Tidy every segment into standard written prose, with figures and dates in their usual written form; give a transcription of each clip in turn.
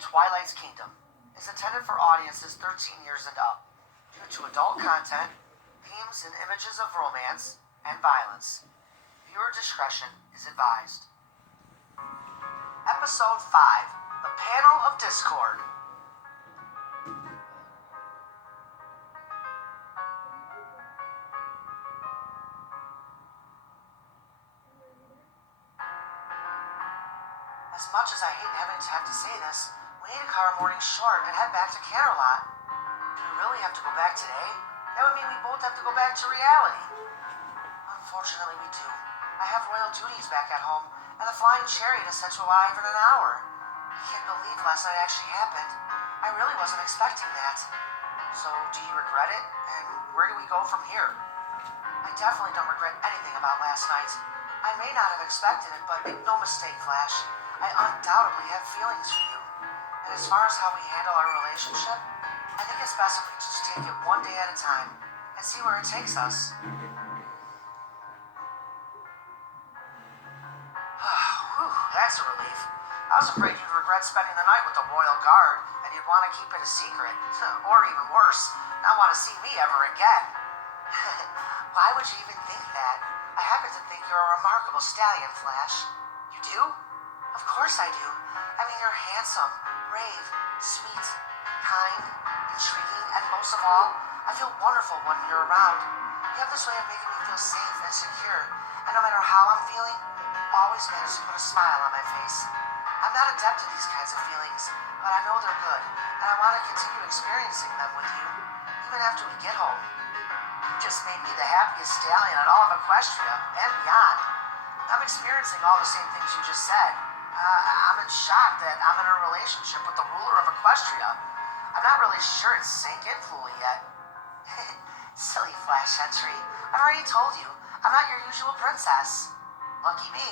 Twilight's Kingdom is intended for audiences 13 years and up due to adult content, themes and images of romance and violence. Viewer discretion is advised. Episode 5, The Panel of Discord. As much as I hate having to have to say this, we need to cut our morning short and head back to Canterlot. Do we really have to go back today? That would mean we both have to go back to reality. Unfortunately, we do. I have royal duties back at home, and the flying chariot is set to arrive in an hour. I can't believe last night actually happened. I really wasn't expecting that. So, do you regret it? And where do we go from here? I definitely don't regret anything about last night. I may not have expected it, but make no mistake, Flash. I undoubtedly have feelings for you. And as far as how we handle our relationship, I think it's best if we just take it one day at a time and see where it takes us. Whew, that's a relief. I was afraid you'd regret spending the night with the royal guard and you'd want to keep it a secret. Or even worse, not want to see me ever again. Why would you even think that? I happen to think you're a remarkable stallion, Flash. You do? Of course I do. I mean, you're handsome, brave, sweet, kind, intriguing, and most of all, I feel wonderful when you're around. You have this way of making me feel safe and secure, and no matter how I'm feeling, you always manage to put a smile on my face. I'm not adept at these kinds of feelings, but I know they're good, and I want to continue experiencing them with you, even after we get home. You just made me the happiest stallion in all of Equestria, and beyond. I'm experiencing all the same things you just said. I'm in shock that I'm in a relationship with the ruler of Equestria. I'm not really sure it's sank in fully yet. Silly Flash Sentry. I've already told you, I'm not your usual princess. Lucky me.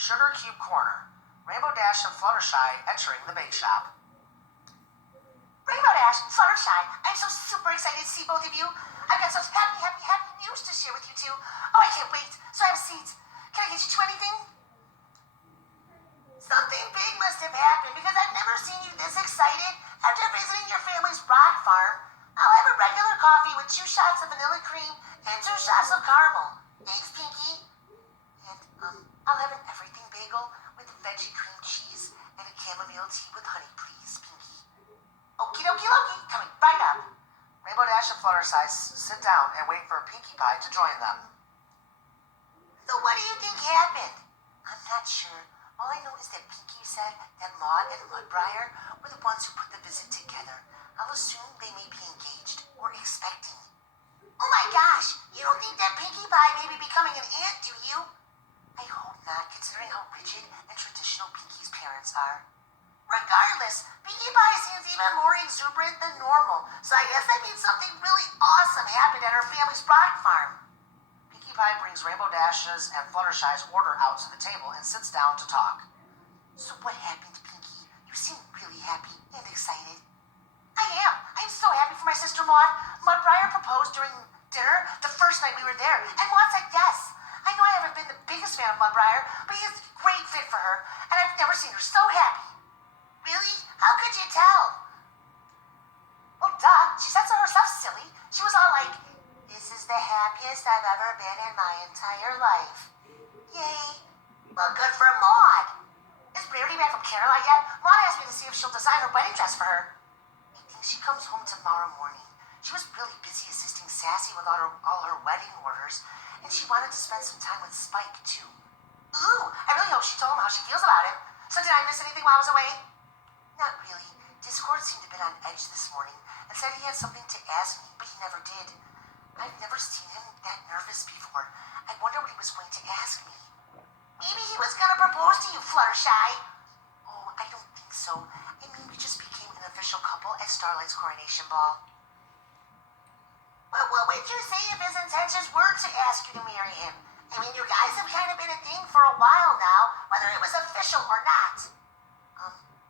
Sugar Cube Corner. Rainbow Dash and Fluttershy entering the bake shop. Rainbow Dash, Fluttershy, I'm so super excited to see both of you. I've got such happy news to share with you two. Oh, I can't wait. So have a seat. Can I get you two anything? Something big must have happened because I've never seen you this excited after visiting your family's rock farm. I'll have a regular coffee with 2 shots of vanilla cream and 2 shots of caramel. Thanks, Pinky. And, I'll have an everything bagel with veggie cream cheese and a chamomile tea with honey, please, Pinky. Okie dokie lokie, coming right up. Rainbow Dash and Fluttershy sit down and wait for Pinkie Pie to join them. So what do you think happened? I'm not sure. All I know is that Pinky said that Maud and Mudbriar were the ones who put the visit together. I'll assume they may be engaged or expecting. Oh my gosh, you don't think that Pinkie Pie may be becoming an aunt, do you? I hope not, considering how rigid and traditional Pinky's parents are. Regardless, Pinkie Pie seems even more exuberant than normal, so I guess that means something really awesome happened at her family's rock farm. Pinkie Pie brings Rainbow Dash's and Fluttershy's order out to the table and sits down to talk. So what happened, Pinky? You seem really happy and excited. I am. I'm so happy for my sister Maud. Mudbriar proposed during dinner the first night we were there, and Maud said yes. I know I haven't been the biggest fan of Mudbriar, but he's a great fit for her, and I've never seen her so happy. Really? How could you tell? Well, duh. She said so herself, silly. She was all like, "This is the happiest I've ever been in my entire life." Yay. Well, good for Maud. Is Rarity back from Canterlot yet? Maud asked me to see if she'll design her wedding dress for her. I think she comes home tomorrow morning. She was really busy assisting sassy with all her wedding orders, and she wanted to spend some time with Spike, too. Ooh, I really hope she told him how she feels about him. So did I miss anything while I was away? Not really. Discord seemed a bit on edge this morning and said he had something to ask me, but he never did. I've never seen him that nervous before. I wonder what he was going to ask me. Maybe he was going to propose to you, Fluttershy. Oh, I don't think so. I mean, we just became an official couple at Starlight's coronation ball. Well, what would you say if his intentions were to ask you to marry him? I mean, you guys have kind of been a thing for a while now, whether it was official or not.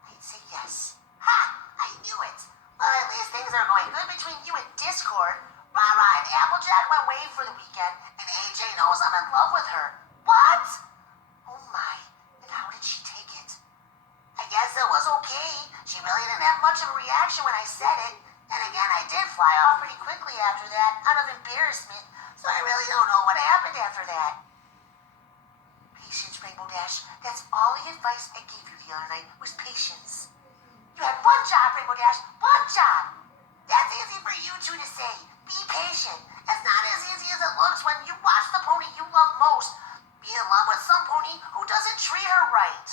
I'd say yes. Ha! I knew it. Well, at least things are going good between you and Discord. Rara and Applejack went away for the weekend, and AJ knows I'm in love with her. What? Oh my, and how did she take it? I guess it was okay. She really didn't have much of a reaction when I said it. And again, I did fly off pretty quickly after that, out of embarrassment, so I really don't know what happened after that. Patience, Rainbow Dash. That's all the advice I gave you the other night was patience. You had one job, Rainbow Dash, one job. That's easy for you two to say. Be patient. It's not as easy as it looks when you watch the pony you love most be in love with some pony who doesn't treat her right.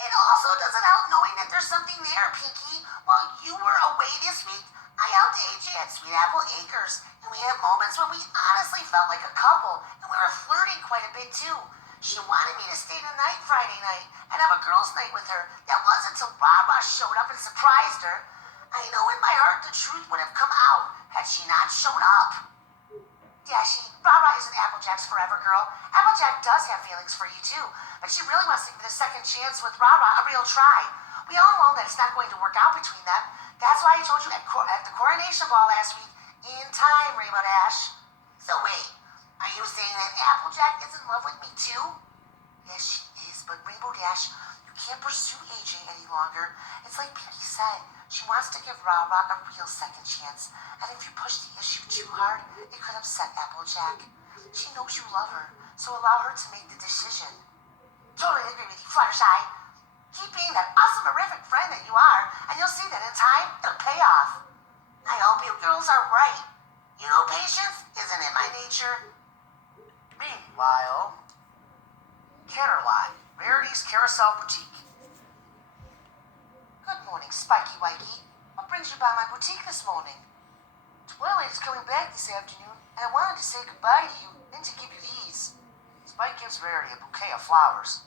It also doesn't help knowing that there's something there, Pinky. While you were away this week, I helped AJ at Sweet Apple Acres, and we had moments when we honestly felt like a couple, and we were flirting quite a bit too. She wanted me to stay the night Friday night and have a girls' night with her. That wasn't until Rara showed up and surprised her. I know in my heart the truth would have come out had she not shown up. Dashy, Rara isn't Applejack's forever girl. Applejack does have feelings for you too, but she really wants to give the second chance with Rara a real try. We all know that it's not going to work out between them. That's why I told you at the coronation ball last week, in time, Rainbow Dash. So wait, are you saying that Applejack is in love with me too? Yes, she is, but Rainbow Dash, you can't pursue AJ any longer. It's like Pinky said, she wants to give Rara a real second chance, and if you push the issue too hard, it could upset Applejack. She knows you love her, so allow her to make the decision. Totally agree with you, Fluttershy. Keep being that awesome, horrific friend that you are, and you'll see that in time, it'll pay off. I hope you girls are right. You know, patience isn't in my nature. Meanwhile, Canterlot, Rarity's Carousel Boutique. Good morning, Spiky Wikey. What brings you by my boutique this morning? Twilight is coming back this afternoon, and I wanted to say goodbye to you and to give you these. Spike gives Rarity a bouquet of flowers.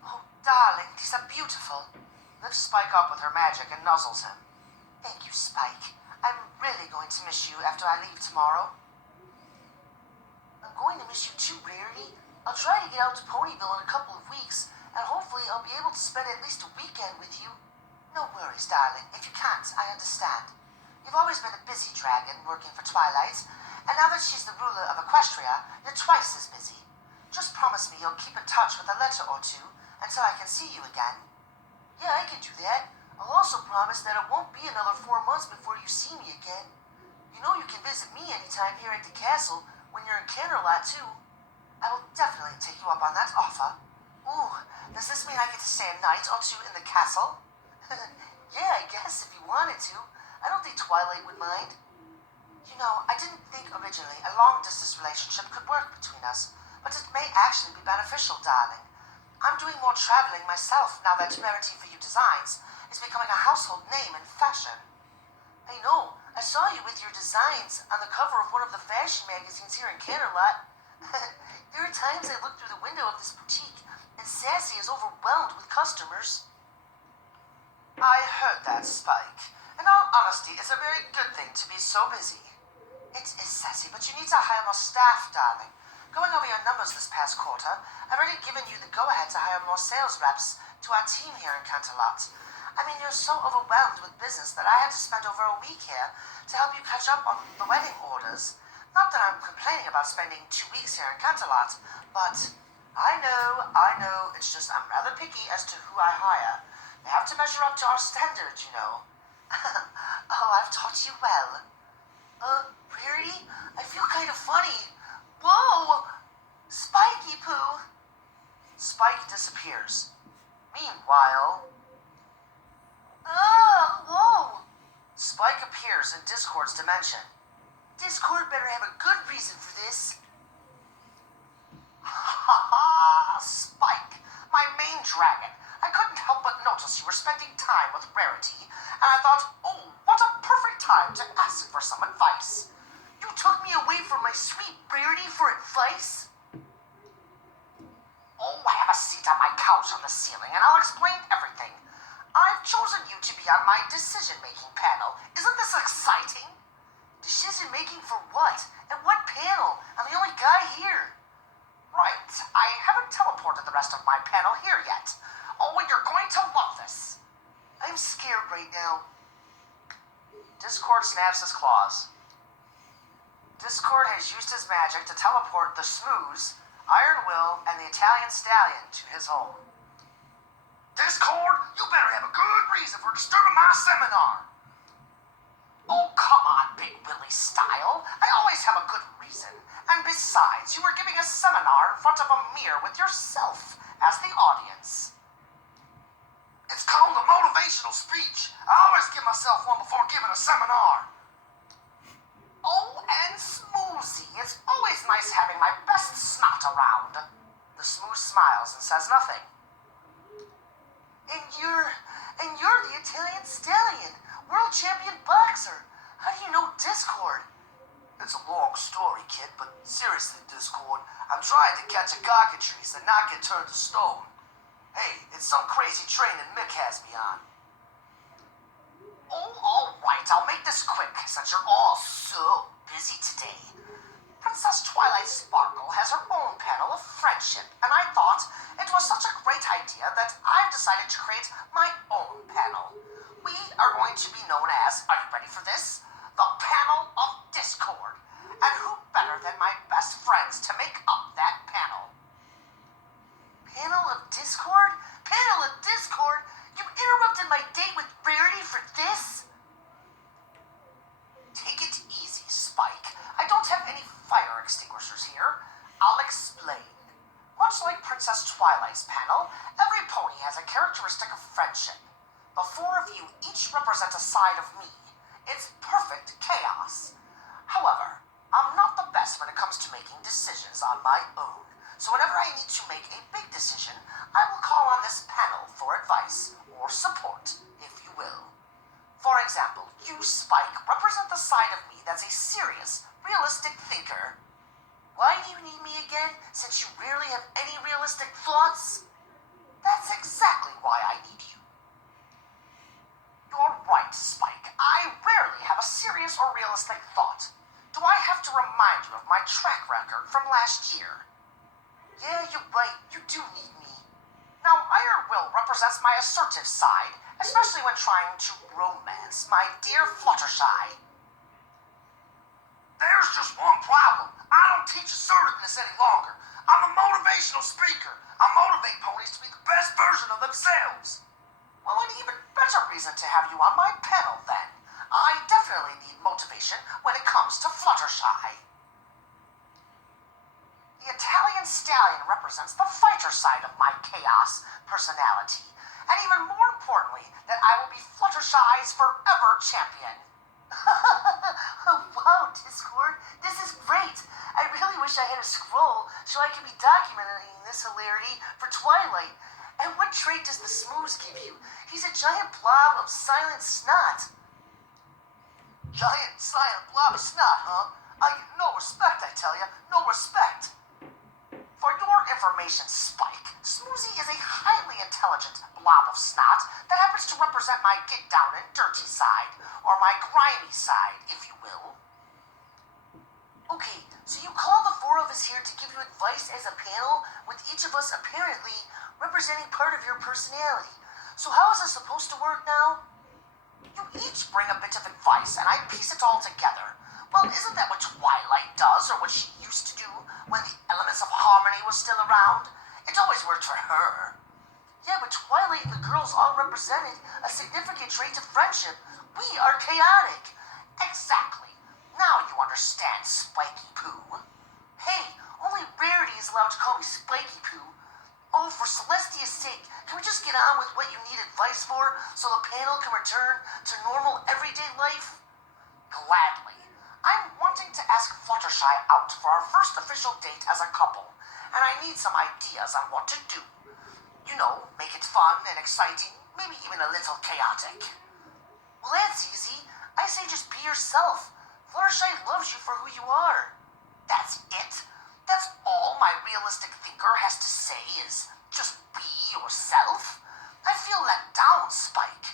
Oh, darling, these are beautiful. Lifts Spike up with her magic and nuzzles him. Thank you, Spike. I'm really going to miss you after I leave tomorrow. I'm going to miss you too, Rarity. I'll try to get out to Ponyville in a couple of weeks, and hopefully I'll be able to spend at least a weekend with you. No worries, darling. If you can't, I understand. You've always been a busy dragon working for Twilight, and now that she's the ruler of Equestria, you're twice as busy. Just promise me you'll keep in touch with a letter or two until I can see you again. Yeah, I can do that. I'll also promise that it won't be another 4 months before you see me again. You know you can visit me anytime here at the castle when you're in Canterlot, too. I will definitely take you up on that offer. Ooh, does this mean I get to stay a night or two in the castle? Yeah, I guess if you wanted to. I don't think Twilight would mind. You know, I didn't think originally a long-distance relationship could work between us, but it may actually be beneficial, darling. I'm doing more traveling myself now that Rarity for You Designs is becoming a household name in fashion. I know, I saw you with your designs on the cover of one of the fashion magazines here in Canterlot. There are times I look through the window of this boutique and Sassy is overwhelmed with customers. I heard that, Spike. In all honesty, it's a very good thing to be so busy. It is, Sassy, but you need to hire more staff, darling. Going over your numbers this past quarter, I've already given you the go-ahead to hire more sales reps to our team here in Canterlot. I mean, you're so overwhelmed with business that I had to spend over a week here to help you catch up on the wedding orders. Not that I'm complaining about spending 2 weeks here in Canterlot, but I know, it's just I'm rather picky as to who I hire. They have to measure up to our standards, you know. Oh, I've taught you well. Rarity? I feel kind of funny. Whoa! Spiky Poo! Spike disappears. Meanwhile, Oh, whoa! Spike appears in Discord's dimension. Discord better have a good reason for this. Ha ha! Spike, my main dragon. I couldn't help but notice you were spending time with Rarity, and I thought, oh, what a perfect time to ask for some advice. You took me away from my sweet Rarity for advice? Oh, I have a seat on my couch on the ceiling, and I'll explain everything. I've chosen you to be on my decision-making panel. Isn't this exciting? Decision-making for what? And what panel? I'm the only guy here. Right. I haven't teleported the rest of my panel here yet. Oh, and you're going to love this. I'm scared right now. Discord snaps his claws. Discord has used his magic to teleport the Smooze, Iron Will, and the Italian Stallion to his home. Discord, you better have a good reason for disturbing my seminar. Oh, come on, Big Willie style. I always have a good reason. And besides, you were giving a seminar in front of a mirror with yourself as the audience. It's called a motivational speech. I always give myself one before giving a seminar. Oh, and Smoozy. It's always nice having my best snot around. The Smooze smiles and says nothing. And you're the Italian Stallion, world champion boxer. How do you know Discord? It's a long story, kid, but seriously, Discord, I'm trying to catch a cockatrice and not get turned to stone. Hey, it's some crazy training Mick has me on. Oh, all right, I'll make this quick, since you're all so busy today. Princess Twilight Sparkle has her own panel of friendship, and I thought it was such a great idea that I've decided to create my own panel. We are going to be known as, are you ready for this? The Panel of Discord. And who better than my best friends to make up that panel? Panel of Discord? Panel of Discord? You interrupted my date with Rarity for this? Take it easy, Spike. I don't have any fire extinguishers here. I'll explain. Much like Princess Twilight's panel, every pony has a characteristic of friendship. The four of you each represent a side of me. It's perfect chaos. However, I'm not the best when it comes to making decisions on my own. So whenever I need to make a big decision, I will call on this panel for advice, or support, if you will. For example, you, Spike, represent the side of me that's a serious, realistic thinker. Why do you need me again, since you rarely have any realistic thoughts? That's exactly why I need you. You're right, Spike. I rarely have a serious or realistic thought. Do I have to remind you of my track record from last year? Yeah, you're right. You do need me. Now, Iron Will represents my assertive side, especially when trying to romance my dear Fluttershy. There's just one problem. I don't teach assertiveness any longer. I'm a motivational speaker. I motivate ponies to be the best version of themselves. Well, an even better reason to have you on my panel, then. I definitely need motivation when it comes to Fluttershy. The Italian Stallion represents the fighter side of my chaos personality, and even more importantly, that I will be Fluttershy's forever champion. Wow, Discord, this is great. I really wish I had a scroll so I could be documenting this hilarity for Twilight. And what trait does the Smooze give you? He's a giant blob of silent snot. Giant silent blob of snot, huh? No respect, I tell ya. No respect. For your information, Spike, Smoozy is a highly intelligent blob of snot that happens to represent my get down and dirty side, or my grimy side, if you will. Okay, so you called the four of us here to give you advice as a panel, with each of us apparently representing part of your personality. So how is this supposed to work now? You each bring a bit of advice, and I piece it all together. Well, isn't that what Twilight does, or what she used to do when the elements of harmony was still around? It always worked for her. Yeah, but Twilight and the girls all represented a significant trait of friendship. We are chaotic. Exactly. Now you understand, Spiky Poo. Hey, only Rarity is allowed to call me Spiky Poo. Oh, for Celestia's sake, can we just get on with what you need advice for so the panel can return to normal everyday life? Gladly. I'm wanting to ask Fluttershy out for our first official date as a couple, and I need some ideas on what to do. You know, make it fun and exciting, maybe even a little chaotic. Well, that's easy. I say just be yourself. Fluttershy loves you for who you are. That's it. That's all my realistic thinker has to say is just be yourself. I feel let down, Spike.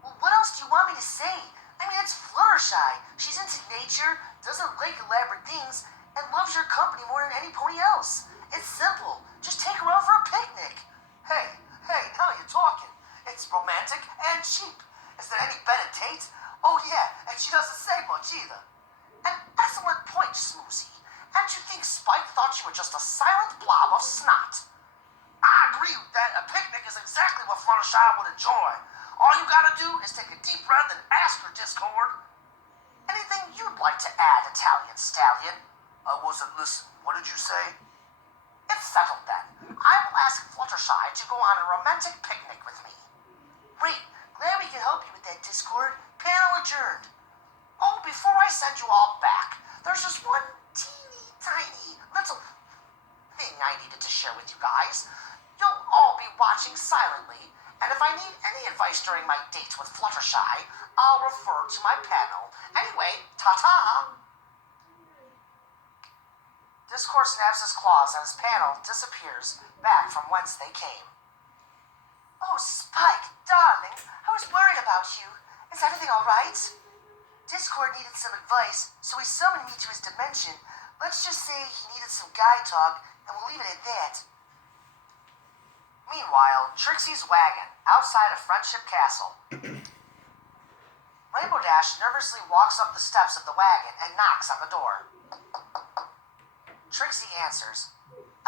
Well, what else do you want me to say? I mean, it's Fluttershy. She's into nature, doesn't like elaborate things, and loves your company more than any pony else. It's simple. Just take her out for a picnic. Hey, now you're talking. It's romantic and cheap. Is there any better date? Oh yeah, and she doesn't say much either. An excellent point, Smoozy. And you think Spike thought you were just a silent blob of snot? I agree that a picnic is exactly what Fluttershy would enjoy. All you gotta do is take a deep breath and ask her, Discord. Anything you'd like to add, Italian Stallion? I wasn't listening. What did you say? It's settled then. I will ask Fluttershy to go on a romantic picnic with me. Great. Glad we can help you with that, Discord. Panel adjourned. Oh, before I send you all back, there's just one teeny tiny little thing I needed to share with you guys. You'll all be watching silently, and if I need any advice during my date with Fluttershy, I'll refer to my panel. Anyway, ta-ta! Discord snaps his claws and his panel disappears back from whence they came. Oh, Spike, darling, I was worried about you. Is everything all right? Discord needed some advice, so he summoned me to his dimension. Let's just say he needed some guy talk, and we'll leave it at that. Meanwhile, Trixie's wagon, outside of Friendship Castle. Rainbow Dash nervously walks up the steps of the wagon and knocks on the door. Trixie answers.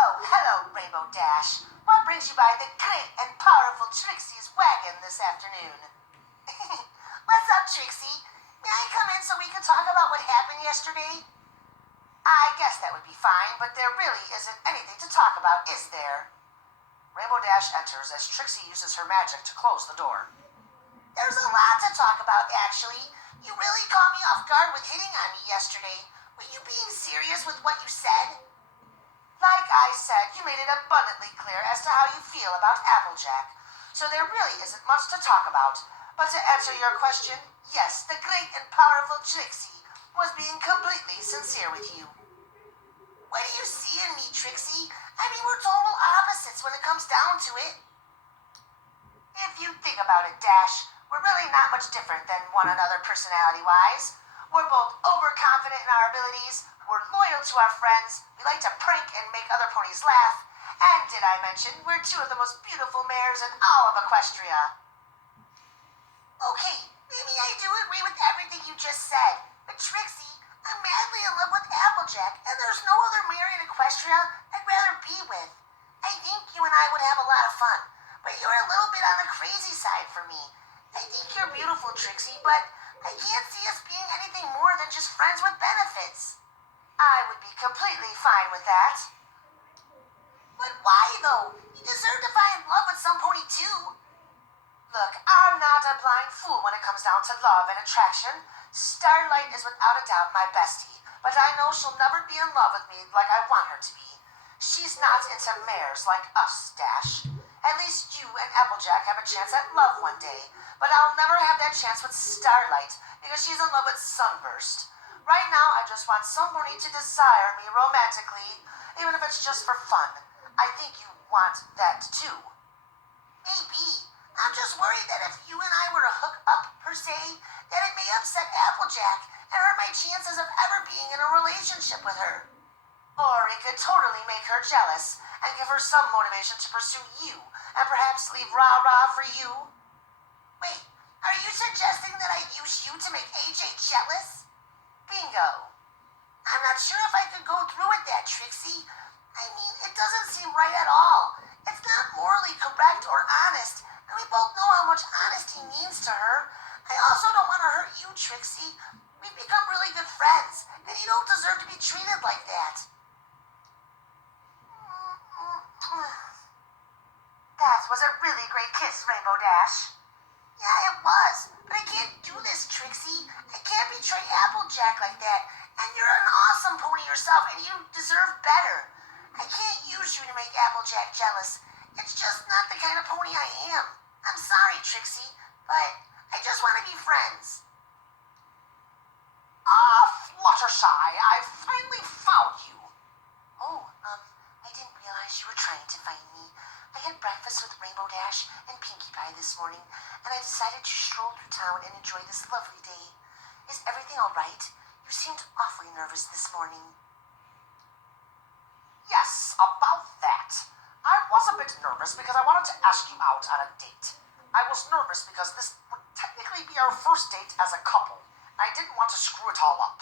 Oh, hello, Rainbow Dash. What brings you by the great and powerful Trixie's wagon this afternoon? What's up, Trixie? May I come in so we can talk about what happened yesterday? I guess that would be fine, but there really isn't anything to talk about, is there? Rainbow Dash enters as Trixie uses her magic to close the door. There's a lot to talk about, actually. You really caught me off guard with hitting on me yesterday. Were you being serious with what you said? Like I said, you made it abundantly clear as to how you feel about Applejack. So there really isn't much to talk about. But to answer your question, yes, the great and powerful Trixie was being completely sincere with you. What do you see in me, Trixie? I mean, we're total opposites when it comes down to it. If you think about it, Dash, we're really not much different than one another personality-wise. We're both overconfident in our abilities, we're loyal to our friends, we like to prank and make other ponies laugh, and did I mention, we're two of the most beautiful mares in all of Equestria. Okay, maybe I do agree with everything you just said, but Trixie, I'm madly in love with Applejack, and there's no other mare in Equestria I'd rather be with. I think you and I would have a lot of fun, but you're a little bit on the crazy side for me. I think you're beautiful, Trixie, but I can't see us being anything more than just friends with benefits. I would be completely fine with that. But why, though? You deserve to find love with some pony, too. Look, I'm not a blind fool when it comes down to love and attraction. Starlight is without a doubt my bestie, but I know she'll never be in love with me like I want her to be. She's not into mares like us, Dash. At least you and Applejack have a chance at love one day, but I'll never have that chance with Starlight because she's in love with Sunburst. Right now, I just want somebody to desire me romantically, even if it's just for fun. I think you want that too. Maybe. I'm just worried that if you and I were to hook up, per se, that it may upset Applejack and hurt my chances of ever being in a relationship with her. Or it could totally make her jealous and give her some motivation to pursue you and perhaps leave Rah-Rah for you. Wait, are you suggesting that I use you to make AJ jealous? Bingo. I'm not sure if I could go through with that, Trixie. I mean, it doesn't seem right at all. It's not morally correct or honest, and we both know how much honesty means to her. I also don't want to hurt you, Trixie. We've become really good friends, and you don't deserve to be treated like that. That was a really great kiss, Rainbow Dash. Yeah, it was, but I can't do this, Trixie. I can't betray Applejack. Applejack like that, and you're an awesome pony yourself, and you deserve better. I can't use you to make Applejack jealous. It's just not the kind of pony I am. I'm sorry, Trixie, but I just want to be friends. Fluttershy, I finally found you. Oh, I didn't realize you were trying to find me. I had breakfast with Rainbow Dash and Pinkie Pie this morning, and I decided to stroll through town and enjoy this lovely day. Is everything all right? You seemed awfully nervous this morning. Yes, about that. I was a bit nervous because I wanted to ask you out on a date. I was nervous because this would technically be our first date as a couple, and I didn't want to screw it all up.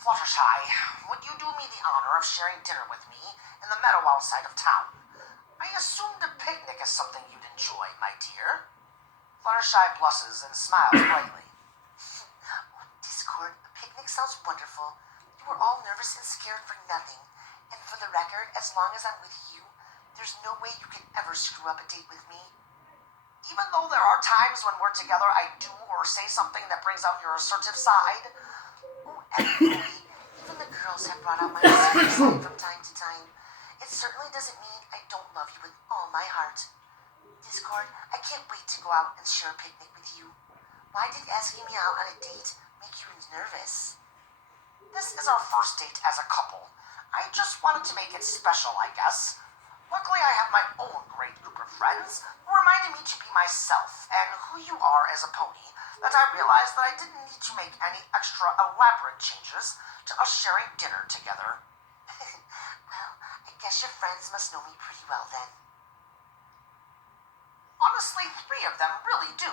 Fluttershy, would you do me the honor of sharing dinner with me in the meadow outside of town? I assumed a picnic is something you'd enjoy, my dear. Fluttershy blushes and smiles brightly. Discord, a picnic sounds wonderful. You were all nervous and scared for nothing. And for the record, as long as I'm with you, there's no way you can ever screw up a date with me. Even though there are times when we're together I do or say something that brings out your assertive side. Oh, everybody, even the girls have brought out my assertive side from time to time. It certainly doesn't mean I don't love you with all my heart. Discord, I can't wait to go out and share a picnic with you. Why did asking me out on a date make you nervous? This is our first date as a couple. I just wanted to make it special, I guess. Luckily, I have my own great group of friends who reminded me to be myself and who you are as a pony, that I realized that I didn't need to make any extra elaborate changes to us sharing dinner together. Well, I guess your friends must know me pretty well then. Honestly, 3 of them really do.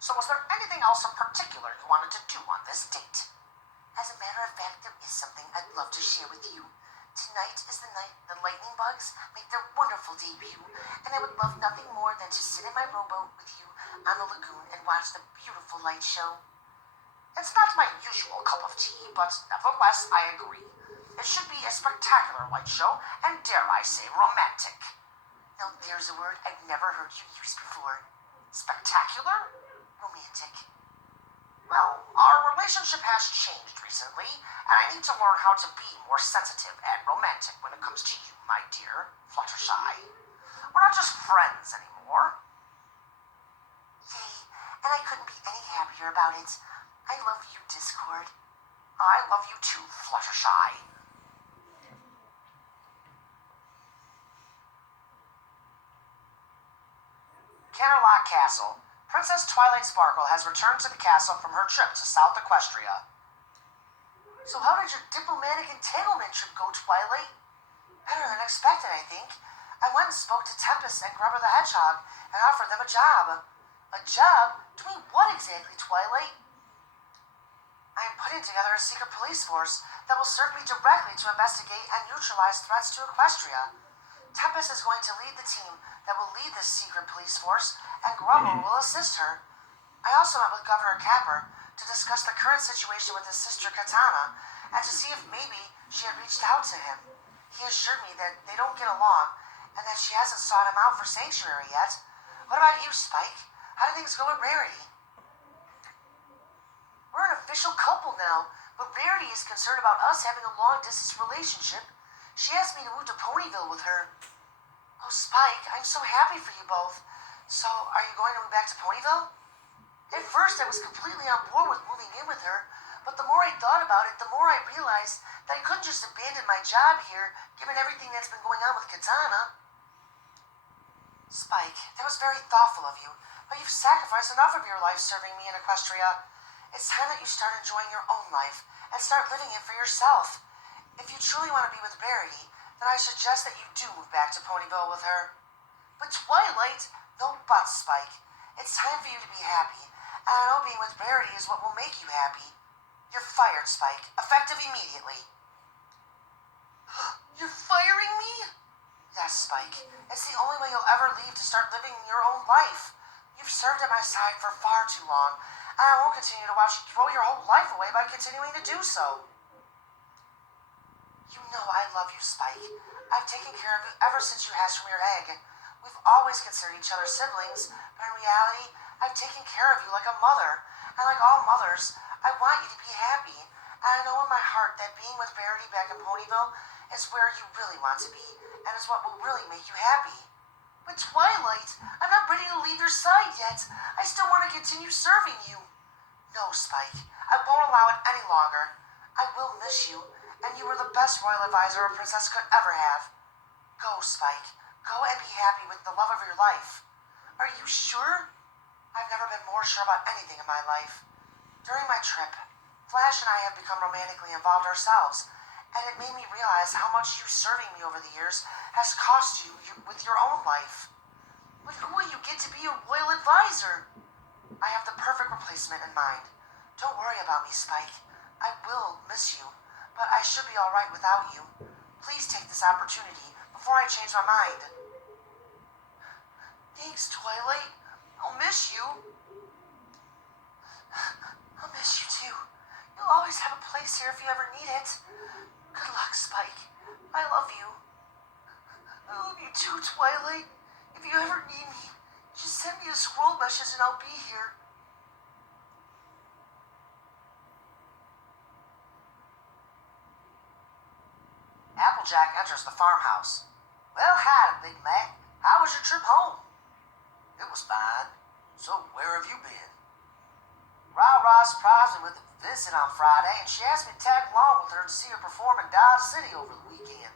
So was there anything else in particular you wanted to do on this date? As a matter of fact, there is something I'd love to share with you. Tonight is the night the lightning bugs make their wonderful debut, and I would love nothing more than to sit in my rowboat with you on the lagoon and watch the beautiful light show. It's not my usual cup of tea, but nevertheless, I agree. It should be a spectacular light show, and dare I say, romantic. Now, there's a word I've never heard you use before. Spectacular? Romantic. Well, our relationship has changed recently, and I need to learn how to be more sensitive and romantic when it comes to you, my dear Fluttershy. We're not just friends anymore. Yay, and I couldn't be any happier about it. I love you, Discord. I love you too, Fluttershy. Canterlot Castle. Princess Twilight Sparkle has returned to the castle from her trip to South Equestria. So how did your diplomatic entanglement trip go, Twilight? Better than expected, I think. I went and spoke to Tempest and Grubber the Hedgehog and offered them a job. A job? Doing what exactly, Twilight? I am putting together a secret police force that will serve me directly to investigate and neutralize threats to Equestria. Tempest is going to lead the team that will lead this secret police force, and Grubber will assist her. I also met with Governor Capper to discuss the current situation with his sister Katana, and to see if maybe she had reached out to him. He assured me that they don't get along, and that she hasn't sought him out for sanctuary yet. What about you, Spike? How do things go with Rarity? We're an official couple now, but Rarity is concerned about us having a long-distance relationship. She asked me to move to Ponyville with her. Oh, Spike, I'm so happy for you both. So, are you going to move back to Ponyville? At first, I was completely on board with moving in with her, but the more I thought about it, the more I realized that I couldn't just abandon my job here, given everything that's been going on with Katana. Spike, that was very thoughtful of you, but you've sacrificed enough of your life serving me in Equestria. It's time that you start enjoying your own life and start living it for yourself. If you truly want to be with Rarity, then I suggest that you do move back to Ponyville with her. But Twilight, no buts, Spike. It's time for you to be happy, and I know being with Rarity is what will make you happy. You're fired, Spike, effective immediately. You're firing me? Yes, Spike. It's the only way you'll ever leave to start living your own life. You've served at my side for far too long, and I won't continue to watch you throw your whole life away by continuing to do so. You know I love you, Spike. I've taken care of you ever since you hatched from your egg. We've always considered each other siblings, but in reality, I've taken care of you like a mother. And like all mothers, I want you to be happy. heart that being with Rarity back in Ponyville is where you really want to be, and is what will really make you happy. But Twilight, I'm not ready to leave your side yet. I still want to continue serving you. No, Spike, I won't allow it any longer. I will miss you, and you were the best royal advisor a princess could ever have. Go, Spike. Go and be happy with the love of your life. Are you sure? I've never been more sure about anything in my life. During my trip, Flash and I have become romantically involved ourselves, and it made me realize how much you serving me over the years has cost you with your own life. But who will you get to be your royal advisor? I have the perfect replacement in mind. Don't worry about me, Spike. I will miss you, but I should be alright without you. Please take this opportunity before I change my mind. Thanks, Twilight. I'll miss you. I'll miss you too. You'll always have a place here if you ever need it. Good luck, Spike. I love you. I love you too, Twilight. If you ever need me, just send me a scroll message and I'll be here. Applejack enters the farmhouse. Well, hi, Big Mac. How was your trip home? It was fine. So, where have you been? Ra surprised me with a visit on Friday, and she asked me to tag along with her to see her perform in Dodge City over the weekend.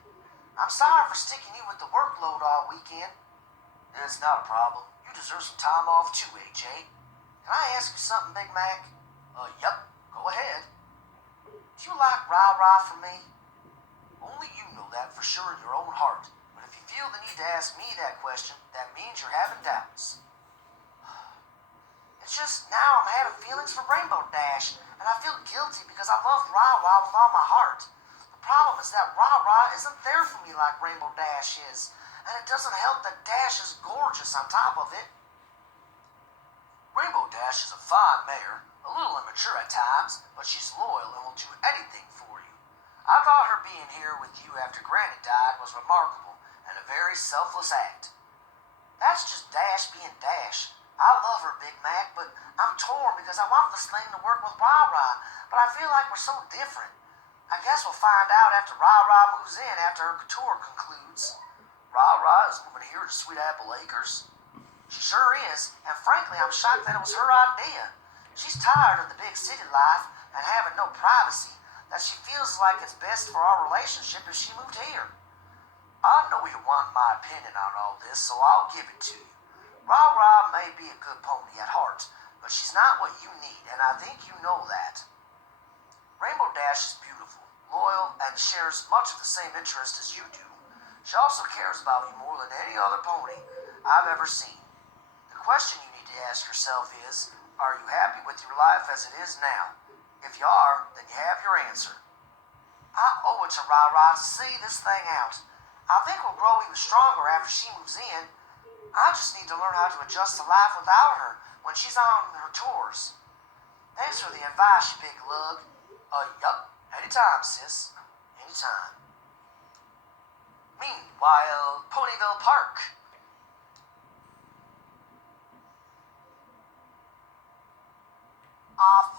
I'm sorry for sticking you with the workload all weekend. It's not a problem. You deserve some time off too, AJ. Can I ask you something, Big Mac? Yep. Go ahead. Do you like Ra for me? Only you know that for sure in your own heart. But if you feel the need to ask me that question, that means you're having doubts. It's just now I'm having feelings for Rainbow Dash, and I feel guilty because I love Ra with all my heart. The problem is that Ra isn't there for me like Rainbow Dash is, and it doesn't help that Dash is gorgeous on top of it. Rainbow Dash is a fine mare, a little immature at times, but she's loyal and will do anything for you. I thought her being here with you after Granny died was remarkable and a very selfless act. That's just Dash being Dash. I love her, Big Mac, but I'm torn because I want this thing to work with Ra, but I feel like we're so different. I guess we'll find out after Ra moves in after her tour concludes. Ra is moving here to Sweet Apple Acres. She sure is, and frankly, I'm shocked that it was her idea. She's tired of the big city life and having no privacy, that she feels like it's best for our relationship if she moved here. I know you want my opinion on all this, so I'll give it to you. Ra may be a good pony at heart, but she's not what you need, and I think you know that. Rainbow Dash is beautiful, loyal, and shares much of the same interest as you do. She also cares about you more than any other pony I've ever seen. The question you need to ask yourself is, are you happy with your life as it is now? If you are, then you have your answer. I owe it to Ra to see this thing out. I think we'll grow even stronger after she moves in. I just need to learn how to adjust to life without her when she's on her tours. Thanks for the advice, you big lug. Yup. Anytime, sis. Anytime. Meanwhile, Ponyville Park.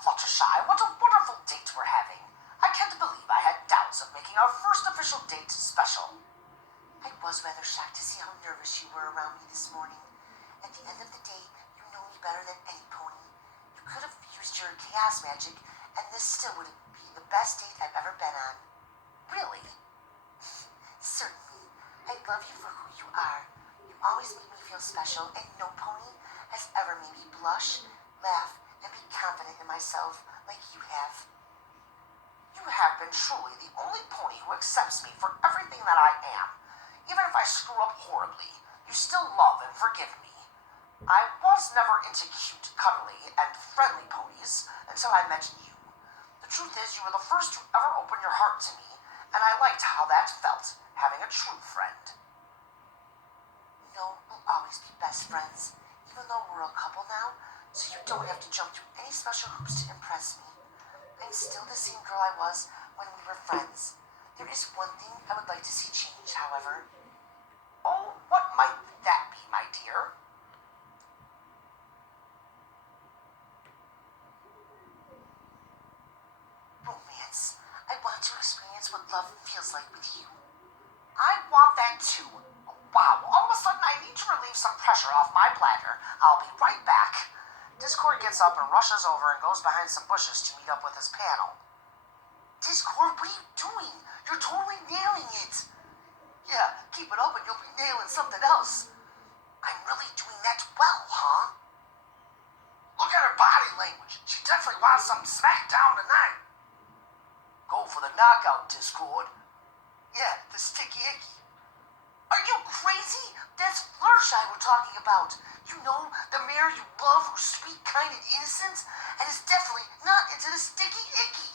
Fluttershy, what a wonderful date we're having. I can't believe I had doubts of making our first official date special. I was rather shocked to see how nervous you were around me this morning. At the end of the day, you know me better than any pony. You could have used your chaos magic, and this still would be the best date I've ever been on. Really? Certainly. I love you for who you are. You always make me feel special, and no pony has ever made me blush, laugh, and be confident in myself like you have. You have been truly the only pony who accepts me for everything that I am. Even if I screw up horribly, you still love and forgive me. I was never into cute, cuddly, and friendly ponies until I met you. The truth is, you were the first to ever open your heart to me, and I liked how that felt, having a true friend. You know, we'll always be best friends, even though we're a couple now, so you don't have to jump through any special hoops to impress me. I'm still the same girl I was when we were friends. There is one thing I would like to see change, however. Oh, what might that be, my dear? Romance. I want love feels like with you. I want that too. Wow, all of a sudden I need to relieve some pressure off my bladder. I'll be right back. Discord gets up and rushes over and goes behind some bushes to meet up with his panel. Discord, what are you doing? You're totally nailing it. Yeah, keep it up and you'll be nailing something else. I'm really doing that well, huh? Look at her body language. She definitely wants some smackdown tonight. Go for the knockout, Discord. Yeah, the sticky icky. Are you crazy? That's Fluttershy we're talking about. You know, the mirror you love who's sweet, kind, and innocent, and is definitely not into the sticky icky.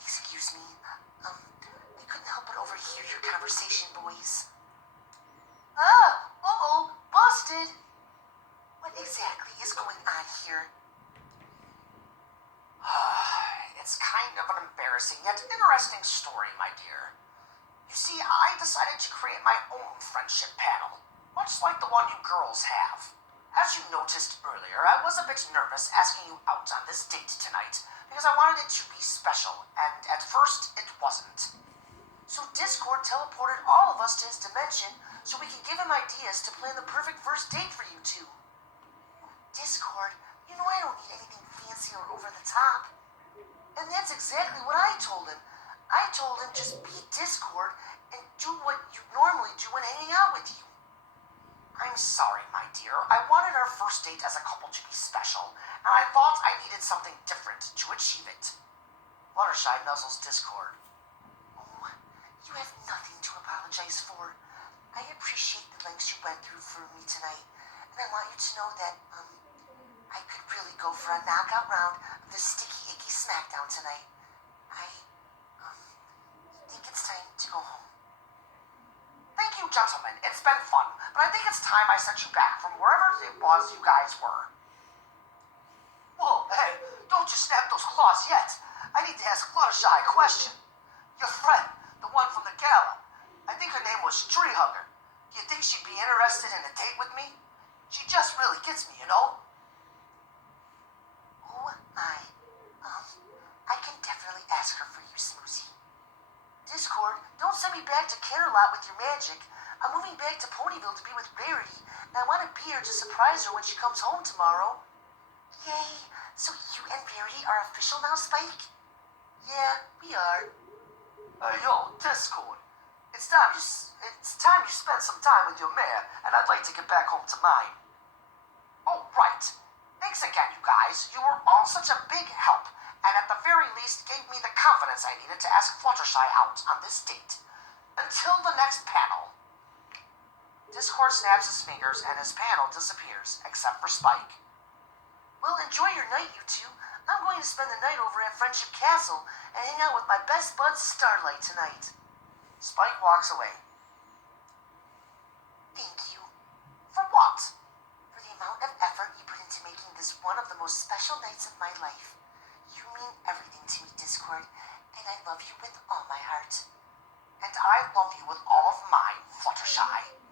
Excuse me. I couldn't help but overhear your conversation, boys. Busted. What exactly is going on here? It's kind of an embarrassing yet interesting story, my dear. You see, I decided to create my own friendship panel, much like the one you girls have. As you noticed earlier, I was a bit nervous asking you out on this date tonight because I wanted it to be special, and at first it wasn't. So Discord teleported all of us to his dimension so we could give him ideas to plan the perfect first date for you two. Discord, you know I don't need anything fancy or over the top. And that's exactly what I told him. I told him just be Discord and do what you normally do when hanging out with you. I'm sorry, my dear. I wanted our first date as a couple to be special, and I thought I needed something different to achieve it. Fluttershy nuzzles Discord. Oh, you have nothing to apologize for. I appreciate the lengths you went through for me tonight, and I want you to know that, I could really go for a knockout round of the sticky icky smackdown tonight. I think it's time to go home. Thank you, gentlemen. It's been fun, but I think it's time I sent you back from wherever it was you guys were. Whoa, hey, don't you snap those claws yet. I need to ask Fluttershy a question. Your friend, the one from the gala, I think her name was Tree Hugger. Do you think she'd be interested in a date with me? She just really gets me, you know? Oh, I can definitely ask her for you, Smoozy. Discord, don't send me back to Canterlot with your magic. I'm moving back to Ponyville to be with Rarity, and I want to be here to surprise her when she comes home tomorrow. Yay! So you and Rarity are official now, Spike? Yeah, we are. Yo, Discord. It's time you spend some time with your mare, and I'd like to get back home to mine. Oh, right. Thanks again, you guys. You were all such a big help, and at the very least gave me the confidence I needed to ask Fluttershy out on this date. Until the next panel. Discord snaps his fingers and his panel disappears, except for Spike. Well, enjoy your night, you two. I'm going to spend the night over at Friendship Castle and hang out with my best bud Starlight tonight. Spike walks away. Thank you For what? for the amount of effort you put into making this one of the most special nights of my life. You mean everything to me, Discord, and I love you with all my heart. And I love you with all of mine, Fluttershy.